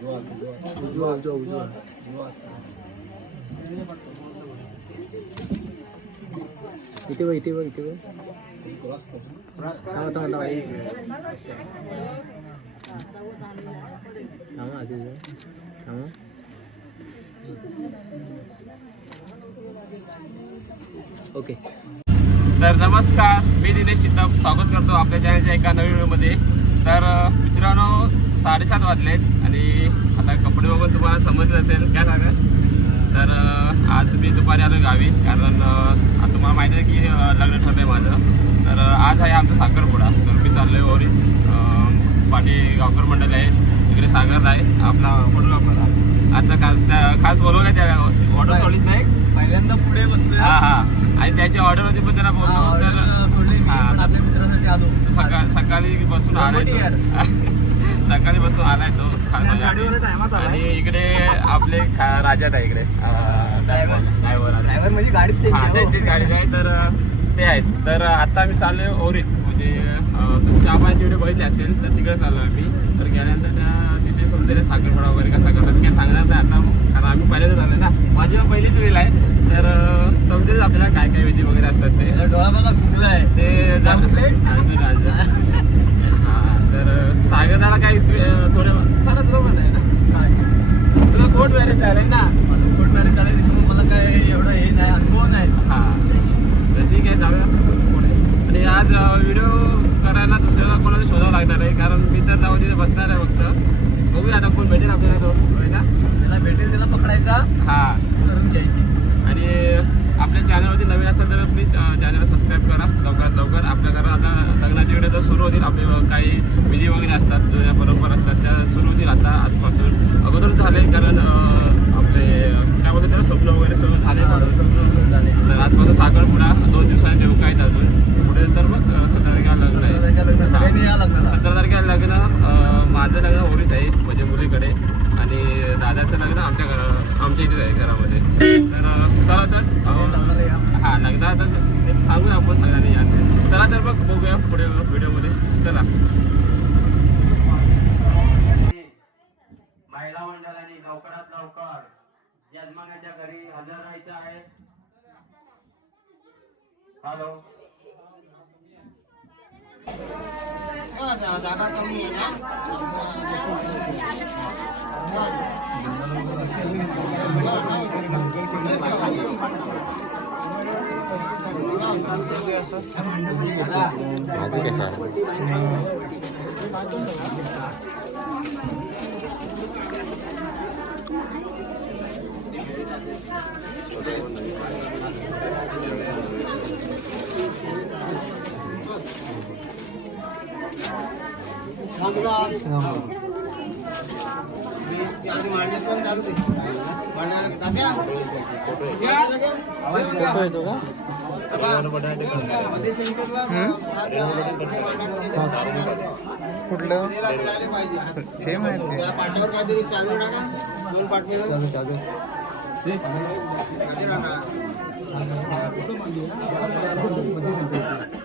उजवा इथे बघ इथे बघ इथे बघ थांबा ओके. तर नमस्कार, मी दिनेश चित्तप स्वागत करतो आपल्या चॅनलच्या एका नवीन व्हिडिओमध्ये. तर मित्रांनो 7:30 वाजलेत आणि आता कपडे वगैरे तुम्हाला समजलं असेल काय सांगा. तर आज मी दुपारी आलो गावी, कारण आता तुम्हाला माहिती आहे की लग्न ठरलं आहे माझं. तर आज आहे आमचा साखरपुडा. तर मी चाललो आहे ओरीत, पाठी गावकर मंडळ आहे तिकडे, सागरला आहे आपला फोटोग्राफर. आजचा खास बोलवलं आहे, त्या ऑर्डर सोडलीच नाही, पहिल्यांदा पुढे बसलो. आणि त्याची ऑर्डर होती पण त्याला बोलतो. तर आपल्या मित्रासाठी आलो. सकाळी बसून आलाय सकाळी बसून आलाय तो खास. आणि इकडे आपले राजात आहे इकडे ड्रायव्हर म्हणजे गाडीत त्यांचीच गाडी आहे. तर ते आहेत. तर आता आम्ही चाललोय ओरीच, म्हणजे तुम्ही चहा पाण्याची व्हिडिओ बघितली असेल तर तिकडे चाललो आम्ही. तर गेल्यानंतर तिथे समजेल साखरपुडा वगैरे कसा करतात काय सांगणार नाही आता, कारण आम्ही पहिल्यांदा झालो ना, माझी पहिलीच वेळ आहे. तर समजेल आपल्याला काय काय विधी वगैरे असतात ते. डोळा बघा सुटला आहे ते तर सागरला काही थोडं फारच लोक आहे ना, तुला कोर्ट मॅरेज झालंय ना. कोर्ट मॅरेज झालंय तिथून मला काय एवढं हे नाही, अनुभव नाही. तर ठीक आहे, जाऊया पुढे. आणि आज व्हिडिओ करायला दुसऱ्याला कोणाला शोधावं लागणार आहे, कारण मी तर जाऊन तिथे बसणार आहे फक्त. बघूया आता कोण भेटेल आपल्याला, तो ना त्याला भेटेल त्याला पकडायचा, करून घ्यायची. आणि आपल्या चॅनलवरती नवीन असेल तर प्लीज चॅनलला सबस्क्राईब करा लवकरात लवकर. आपल्या घरात आता लग्नाचे व्हिडिओ तर सुरू होतील, आपले काही विधी वगैरे असतात, जुन्या परंपरा असतात त्या सुरू होतील आता आजपासून. अगोदर झाले, कारण आपले काय बोलतात त्याला स्वप्न वगैरे सुरू झाले. तर आजपासून साखरपुडा 2 दिवसांनी नेमकं आहेत अजून. पुढे तर मग 17 तारखेला लग्न आहे. 17 तारखेला लग्न. माझं लग्न ओरीत आहे, म्हणजे मुलीकडे, आणि दादाचं लग्न आमच्या इथेच आहे घरामध्ये. तर चला तर लग्न तर सांगूया आपण सगळ्यांनी या. चला तर मग बघूया पुढे व्हिडिओमध्ये. चला. महिला मंडळाने लवकरात लवकर यजमानाच्या घरी हजर राहायचं आहे. हॅलो, जागा कमी आहे ना. माझं कसं आहे चालू दे येतो का कुठलं हे माहिती पाठीवर काहीतरी चालू टाका. 2 पाठीवर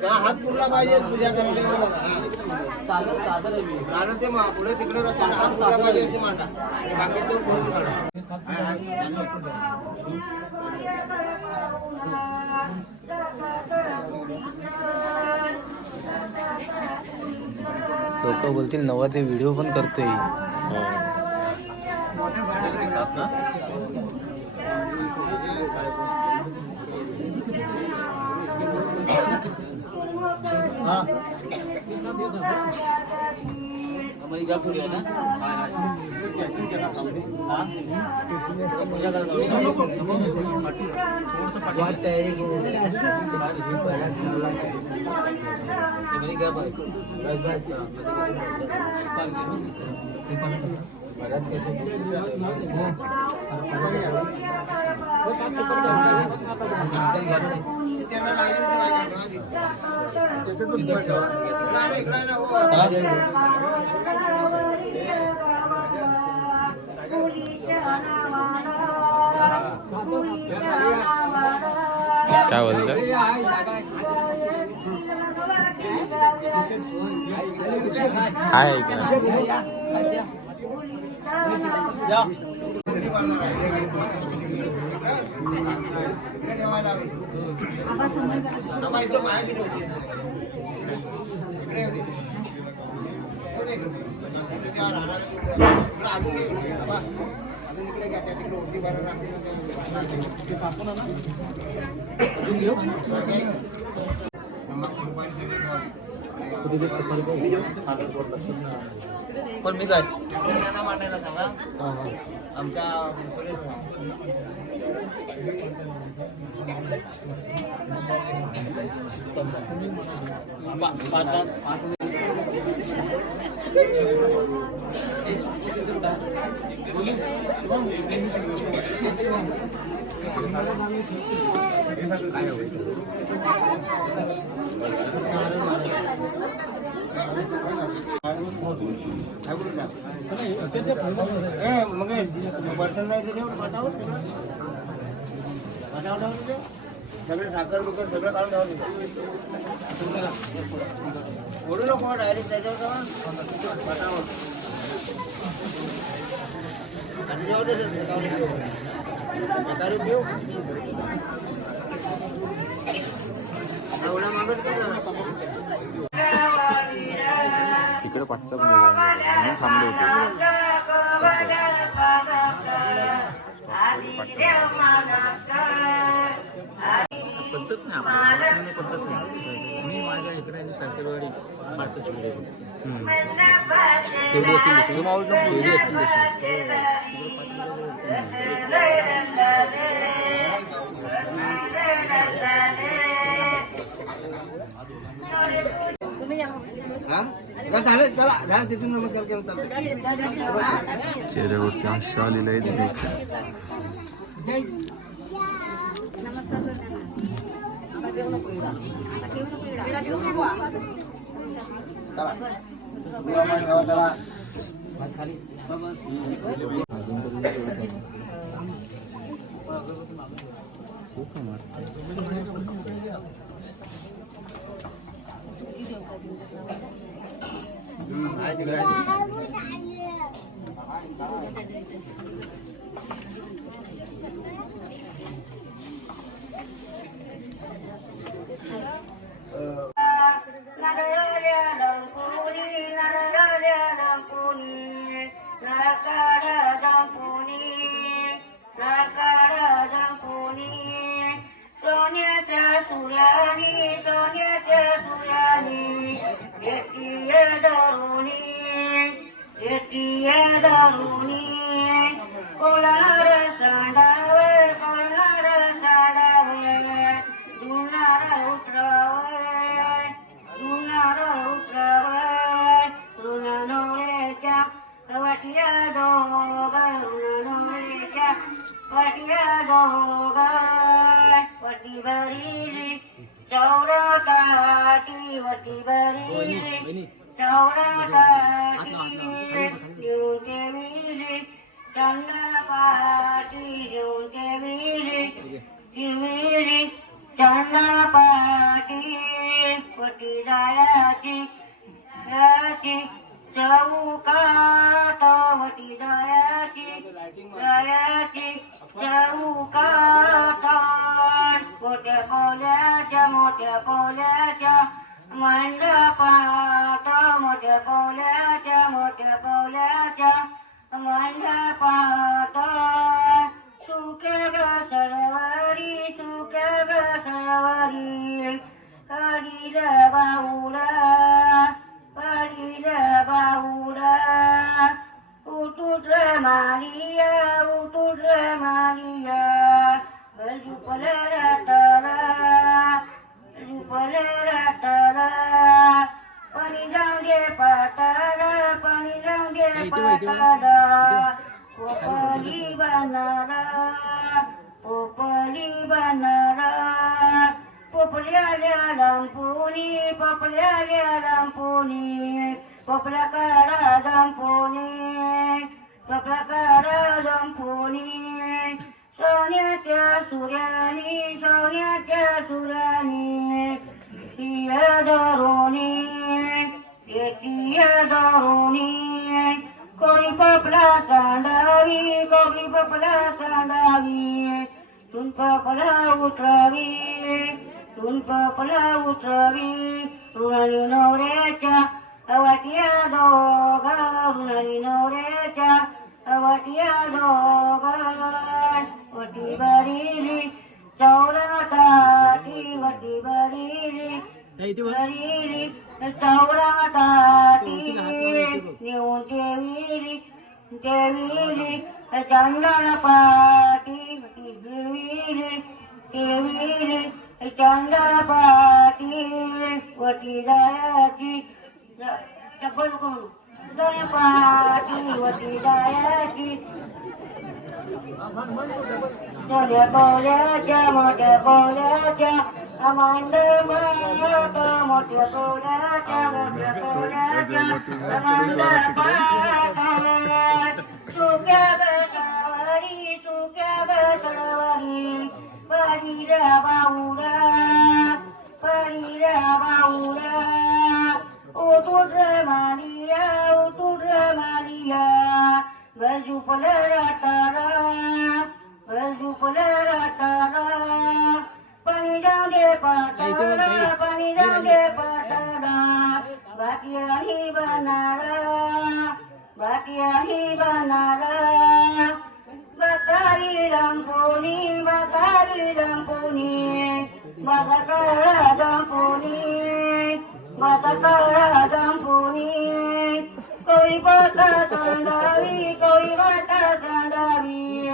हात पुरला पाहिजे पूजा करायला. कारण ते पुढे तिकडे रस्त्याला हात पुरला पाहिजे मांडा. बाकी तो फोन काढा. लोक बोलतील नवा ते व्हिडिओ पण करतोय. तयारी काय बोलतो आहे का या कोणी मारणार आहे? इकडे ठेवायला हवी. आबा इथं बाहेर ठेवते. इकडे होते. त्या राहणार अजून इकडे आबा. अजून इकडे घ्या. त्या तिकडे ओटी भरून राहते ना ते टाकून ना. अजून घेऊ पण मी काय त्यांना मांडायला सांगा आमच्या मग बर्तन नाही पाठावर सगळे साखर बिकर सगळं काढून ठेवा ओढू नको डायरेक्ट त्याच्यावर जावा पाठावर एवढा मागत काय इकडे पाचचा पण म्हणून थांबले होते पद्धत नाही आपल्याला पद्धत नाही मी माझ्या इकडे सारखेवाडी पाचचा चिवडे ठेवली असेल ठेवली असेल झालं चला झालं तिथून नमस्कार केला चेहऱ्यावरती आशा आलेला आहे कोणी पपला कांदा पला सांडावी तुंप पला उतरावी तुंप पला उतरावी ऋणाली नवऱ्याच्या वाटिया दोघा ऋणाली नवऱ्याच्या वाटिया दोघा वटी भरिली चौरा ताटी वटी भरिली भरिली चौरा ताटी नेऊन देविली देविली चंदन पाटी देविली देविली चंदन पाटी वटी जायाची चप्पल करू पाटी वटी जायाची मोठ्या पोळ्याच्या मोठ्या पोळ्याच्या अमांड माता मोठ्या पोळ्याच्या मोठ्या पोळ्याच्या अमांड माता सुक्या बेटावरी सुक्या बेटावरी परीरा बाऊरा उठून रे मारिया गजू पलरा तारा पाणी जाऊ दे पाटाला बाकी आहे बनारा बाकारी रंगोनी बागा काळा रंगोनी कोळी बाता सांडावी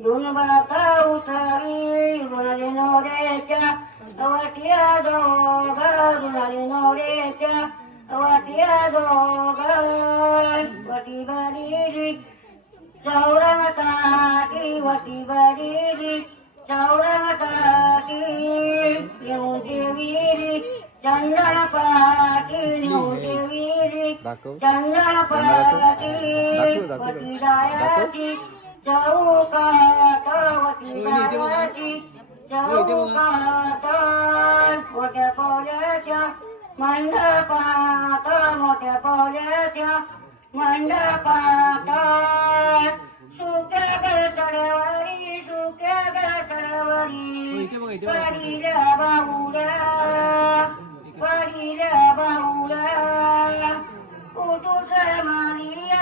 धुन बाता उतरावी गुणाली नवऱ्याच्या वाटिया दोघा गुणाली नवऱ्याच्या वाटिया दोघा वटी भरिली चौरा ताटी वटी भरिली चौरा ताटी येऊन देविली चंदन पाटी नेऊन देविली चंदन पाटी वटी जायाची चौकात वटी जायाची चौकात मोठ्या पोळ्याच्या मंडपात मोठ्या पोळ्याच्या मंडपात सुक्या बेटावरी परीरा बाऊरा उठून मारिया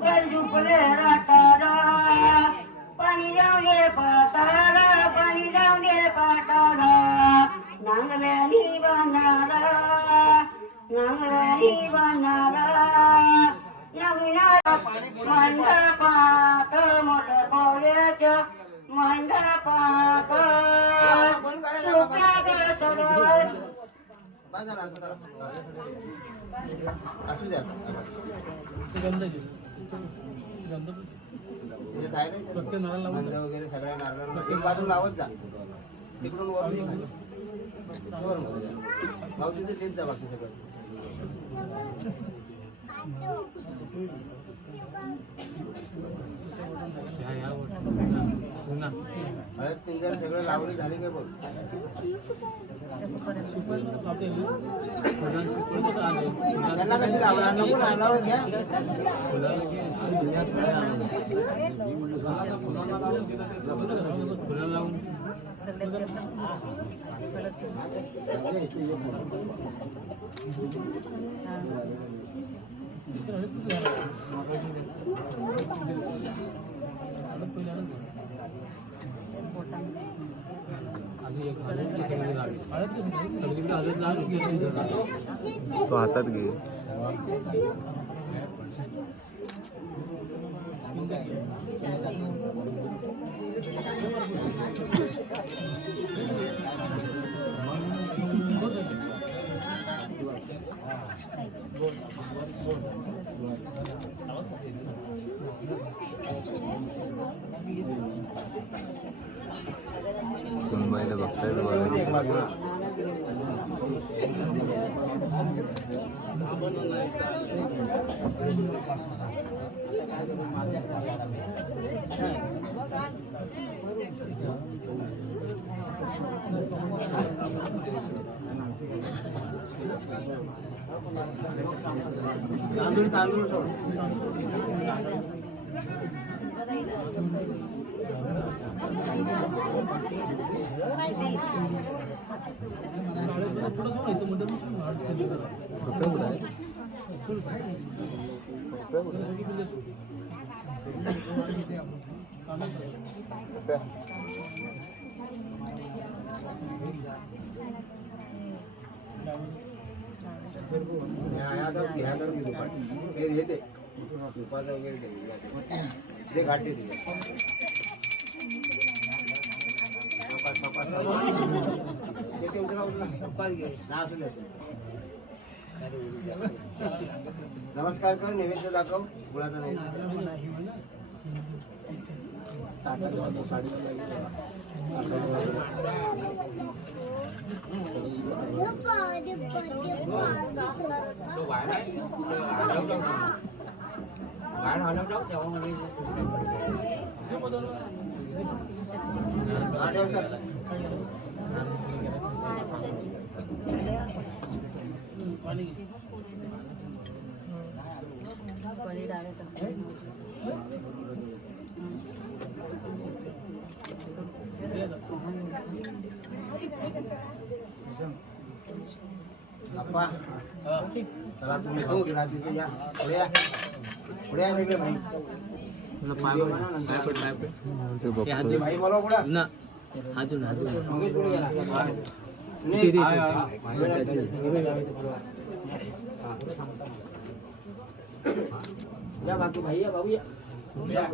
गरजू पलरा तारा पाणी जाऊ दे पाटाला नांगल्यानी बनारा मंडपात मोठ्या पोळ्याच्या मंडपात सुक्या बेटावरी असू द्या वगैरे सगळ्या नारळ बाजू लावत जा तिकडून वरून भाऊ तिथे देत जा बाकी सगळं हळद पिंजर सगळं लावणी झाली काय बघ त्यांना कशी लावणार नको लावणार घ्या तो हातात घे मुंबईला बघताय तांदूळ तांदूळ सोड. घ्या तर मी दुपारी हे घेते दुपारचं वगैरे ते घाटे ते नमस्कार कर नैवेद्य दाखव गुळाचा नैवेद्य अप्पा चला तुम्ही भक्ती रात्रीचे या पुढे या पुढे या नाही भाई भाई बोलव पुढे ना अजून मग पुढे या बाकी भाई या बाबू या तू या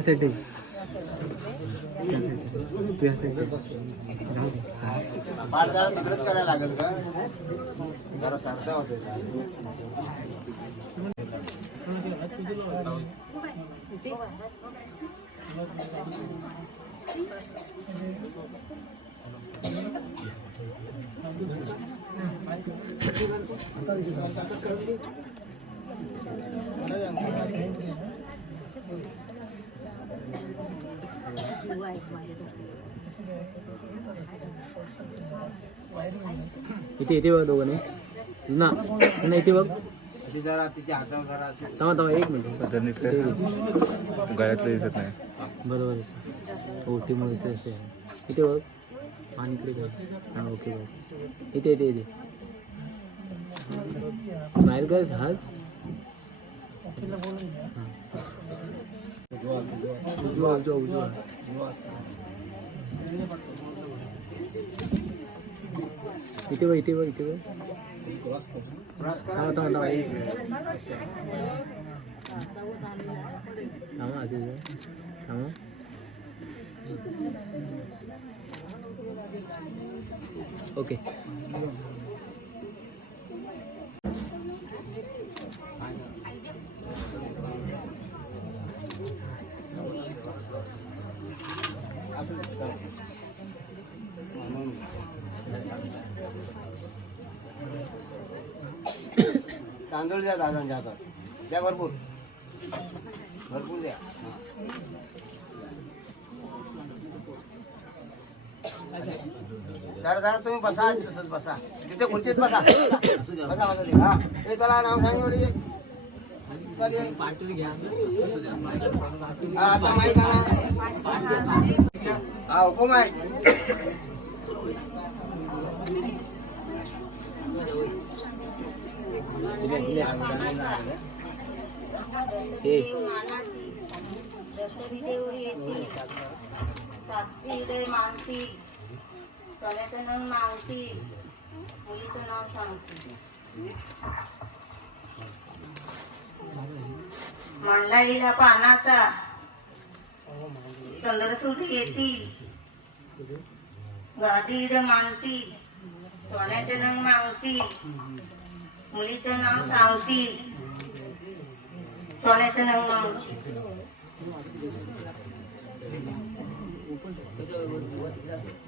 साईड पाठ जरा तिकडेच करायला लागेल का जरा सारखा होते इथे इथे बघ दोघं ना ना इथे बघ जरा तिच्या हातावर जरा थांबा एक मिनिट गळ्यातलं दिसत नाही बरोबर ओटीमुळे असे इथे बघ आणि इकडे बघ हां ओके बघ इथे इथे इथे स्माईल कर हाच उजवा उजवा उजवा इथे बघ इथे बघ इथे बघ थांबा थांबा थांबा असे थांबा ओके तांदूळ द्या दादांच्या हातात द्या भरपूर भरपूर द्या जरा जरा तुम्ही बसा तसंच बसा तिथे खुर्चीत बसा बसा बसा हा हे चला नाव सांग एवढी हा आता माहीत हा हुकुम आहे सोन्याचं नाव मागती, मुलीचं नाव सांगती. मंडळीला पानाचा चंद्रसूर येतील, गादीड मानती, सोन्याचं नाव मागती, मुलीचं नाव सांगती, सोन्याचं नाव मागती.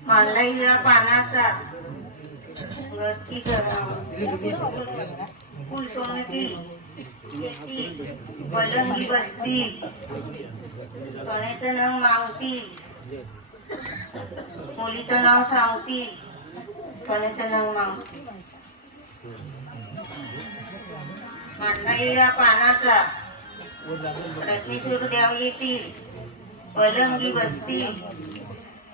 मंडळीला पानाचा गटकी फुल सोनती येती, पलंगी बसती, सोन्याचं नाव मागती, मुलीचं नाव सांगती, सोन्याचं नाव मागती. मंडळीला पानाचा प्रतिसूर द्याव येतील, पलंगी बसती,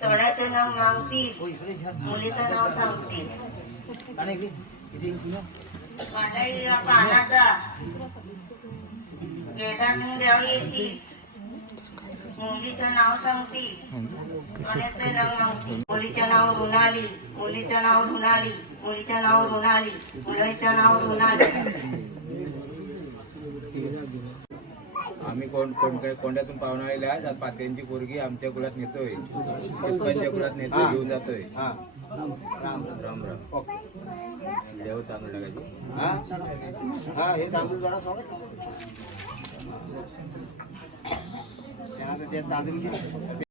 सोन्याचं नाव मागती, मुलीचं नाव सांगती. मंडळीला पानाचा गेटातून द्याव येतील, मुलीचं नाव सांगती, सोन्याचं नाव मागती. मुलीचं नाव रुणाली, मुलीचं नाव रुणाली, मुलीचं नाव रुणाली, मुलीचं नाव रुणाली. आम्ही कोंड्यातून पाहुणे आलेले आहेत. आज पात्यांची पोरगी आमच्या कुलात नेतोय, शेतकऱ्यांच्या कुलात नेतोय, घेऊन जातोय. राम राम. देव तांदूळ टाकायची. हा हे तांदूळ जरा सोडा. त्यानंतर ते तांदूळ